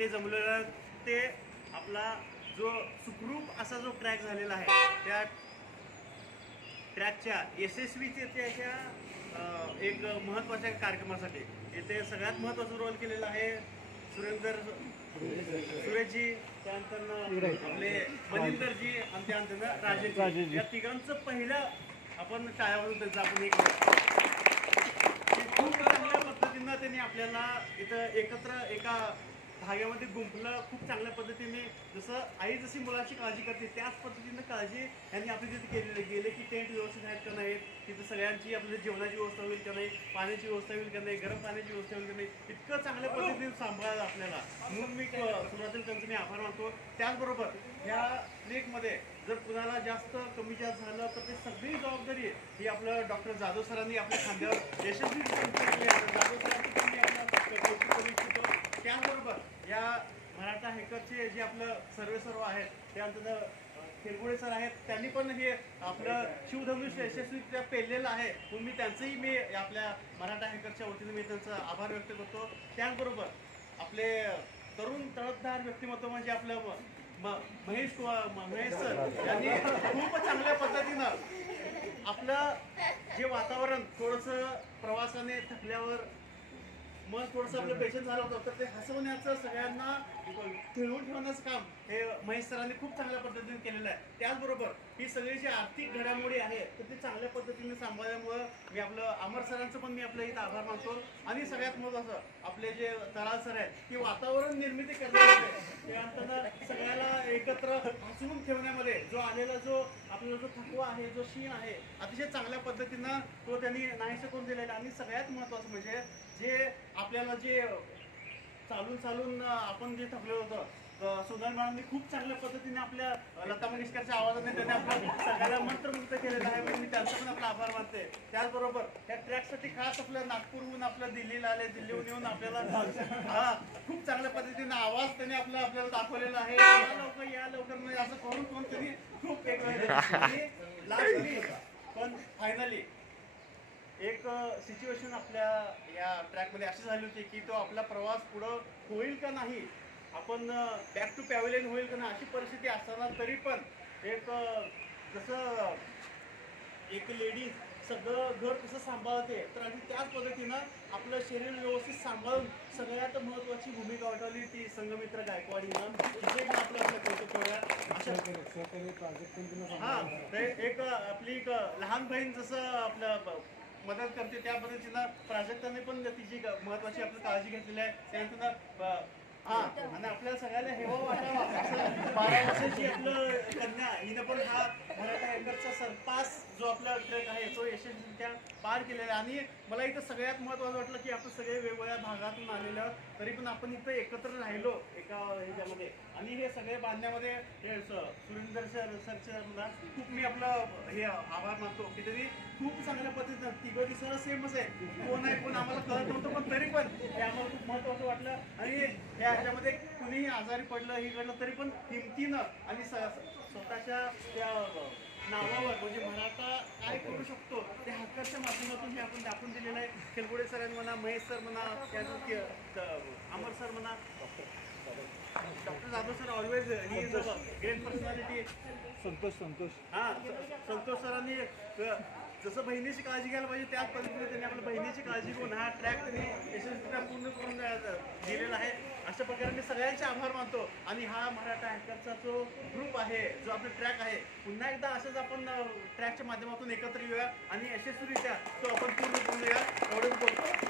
इथे जमलेलं ते आपला जो सुखरूप असा जो ट्रॅक झालेला आहे त्या ट्रॅकच्या यशस्वीतेच्या एक महत्त्वाच्या कार्यक्रमासाठी इथे सगळ्यात महत्त्वाचा रोल केलेला आहे सुरेशजी, त्यानंतर आपले मनिंदरजी आणि त्यानंतर राजेशजी. या तिघांचं पहिलं आपण टाळ्यावरून त्यांचं आपण एक खूप चांगल्या पद्धतीनं त्यांनी आपल्याला इथं एकत्र एका धाग्यामध्ये गुंफलं. खूप चांगल्या पद्धतीने जसं आई जशी मुलाची काळजी करते त्याच पद्धतीनं काळजी यांनी आपली तिथे केलेली गेले की टेंट व्यवस्थित आहेत का नाही, तिथं सगळ्यांची आपली जेवणाची व्यवस्था होईल का नाही, पाण्याची व्यवस्था होईल का नाही, गरम पाण्याची व्यवस्था होईल का नाही, इतकं चांगल्या पद्धतीने सांभाळलं आपल्याला. म्हणून मी सुरुवातीला त्यांचं मी आभार मानतो. त्याचबरोबर ह्या ट्रेकमध्ये जर कुणाला जास्त कमी जास्त झालं तर ते सगळी जबाबदारी ही आपलं डॉक्टर जाधव सरांनी आपल्या खांद्यावर यशस्वी जाधव सरांची पण मी आपलं कौतुक करू इच्छितो. त्याचबरोबर या मराठा हॅकरचे जे आपलं सर्व आहेत त्यानंतर खेरगुडे सर आहेत, त्यांनी पण हे आपलं शिवधनुष्य यशस्वीरित्या पेललेलं आहे. म्हणून मी त्यांचंही मी आपल्या मराठा हॅकरच्या वतीने मी त्यांचा आभार व्यक्त करतो. त्याचबरोबर आपले तरुण तळतदार व्यक्तिमत्व म्हणजे आपलं महेश सर यांनी खूप चांगल्या पद्धतीनं आपलं जे वातावरण थोडंसं प्रवासाने थकल्यावर मन थोडंसं आपलं पेशंट झालं होतं तर ते हसवण्याचं सगळ्यांना खिळवून ठेवण्याचं काम हे महेश सरांनी खूप चांगल्या पद्धतीने केलेलं आहे. त्याचबरोबर ही सगळी जी आर्थिक घडामोडी आहे तर ती चांगल्या पद्धतीने सांभाळल्यामुळं मी आपलं अमर सरांचं पण मी आपल्या इथं आभार मानतो. आणि सगळ्यात महत्त्वाचं आपले जे तळाळ सर आहेत की वातावरण निर्मिती करण्यामध्ये त्यानंतर सगळ्याला एकत्र हसवून ठेवण्यामध्ये जो आलेला जो आपला जो थकवा आहे जो शीण आहे अतिशय चांगल्या पद्धतीनं तो त्यांनी नाहीसं करून दिलेला. आणि सगळ्यात महत्त्वाचं म्हणजे जे आपल्याला जे चालून आपण जे थकलो होतो सोनल मॅडमनी खूप चांगल्या पद्धतीने आपल्या लता मंगेशकरच्या आवाजाने त्यांनी आपल्या सगळ्याला मंत्रमुग्ध केलेलं आहे. म्हणून मी त्यांचा पण आपला आभार मानते. त्याचबरोबर या ट्रॅकसाठी खास आपल्या नागपूरहून आपलं दिल्लीला आले, दिल्लीहून येऊन आपल्याला खूप चांगल्या पद्धतीने आवाज त्यांनी आपल्याला दाखवलेला आहे. या लवकर म्हणजे असं करून त्यांनी खूप लास्ट पण फायनली एक सिच्युएशन आपल्या या ट्रॅकमध्ये अशी झाली होती की तो आपला प्रवास पुढं होईल का नाही, आपण बॅक टू पॅव्हलियन होईल का नाही अशी परिस्थिती असताना तरी पण एक जसं एक लेडीज सगळं घर कसं सांभाळते तर आणि त्याच पद्धतीनं आपलं शरीर व्यवस्थित सांभाळून सगळ्यात महत्त्वाची भूमिका वाटवली ती संघमित्र गायकवाडीनं. तिथे आपलं कौतुक एक आपली एक लहान बहीण जसं आपलं मदत करते त्या पद्धतीनं प्राजक्ताने पण तिची महत्वाची आपली काळजी घेतलेली आहे. त्यानंतर आणि आपल्याला सगळ्याला हेवा वाटावा असं 12 वर्षाची आपलं कन्या हिनं पण हा मराठा हॅकरचा सरपास जो आपला ट्रेक आहे तो यशस्वीरित्या पार केलेला आहे. आणि मला इथं सगळ्यात महत्त्वाचं वाटलं की आपण सगळे वेगवेगळ्या भागातून आलेलो तरी पण आपण इथं एकत्र राहिलो एका ह्याच्यामध्ये आणि हे सगळे बांधण्यामध्ये हे सुरेंद्र सरच्या खूप मी आपलं हे आभार मानतो की त्यांनी खूप चांगल्या पद्धतीनं तिघोटी सर सेमच आहे, कोण आहे कोण आम्हाला कळत नव्हतं पण तरी पण हे आम्हाला खूप महत्त्वाचं वाटलं. आणि ह्याच्यामध्ये कुणीही आजारी पडलं हे घडलं तरी पण हिमतीनं आणि स्वतःच्या त्या नावावर म्हणजे मराठा काय करू शकतो त्या हक्काच्या माध्यमातून हे आपण दाखवून दिलेलं आहे. खेलगुडे सर म्हणा, महेश सर म्हणा, त्यानंतर अमर सर म्हणा, doctor Jadhav sir always he is a great personality. Santosh सरांनी जसं बहिणीची काळजी घ्यायला पाहिजे त्याच पद्धतीने त्यांनी आपल्या बहिणीची काळजी घेऊन हा ट्रॅक त्यांनी यशस्वीरित्या पूर्ण करून दिलेला आहे. अशा प्रकारे मी सगळ्यांचे आभार मानतो. आणि हा मराठा हॅकरचा जो ग्रुप आहे जो आपला ट्रॅक आहे पुन्हा एकदा असंच आपण ट्रॅकच्या माध्यमातून एकत्र येऊया आणि यशस्वीरित्या तो आपण पूर्ण करूया एवढंच बोलतो.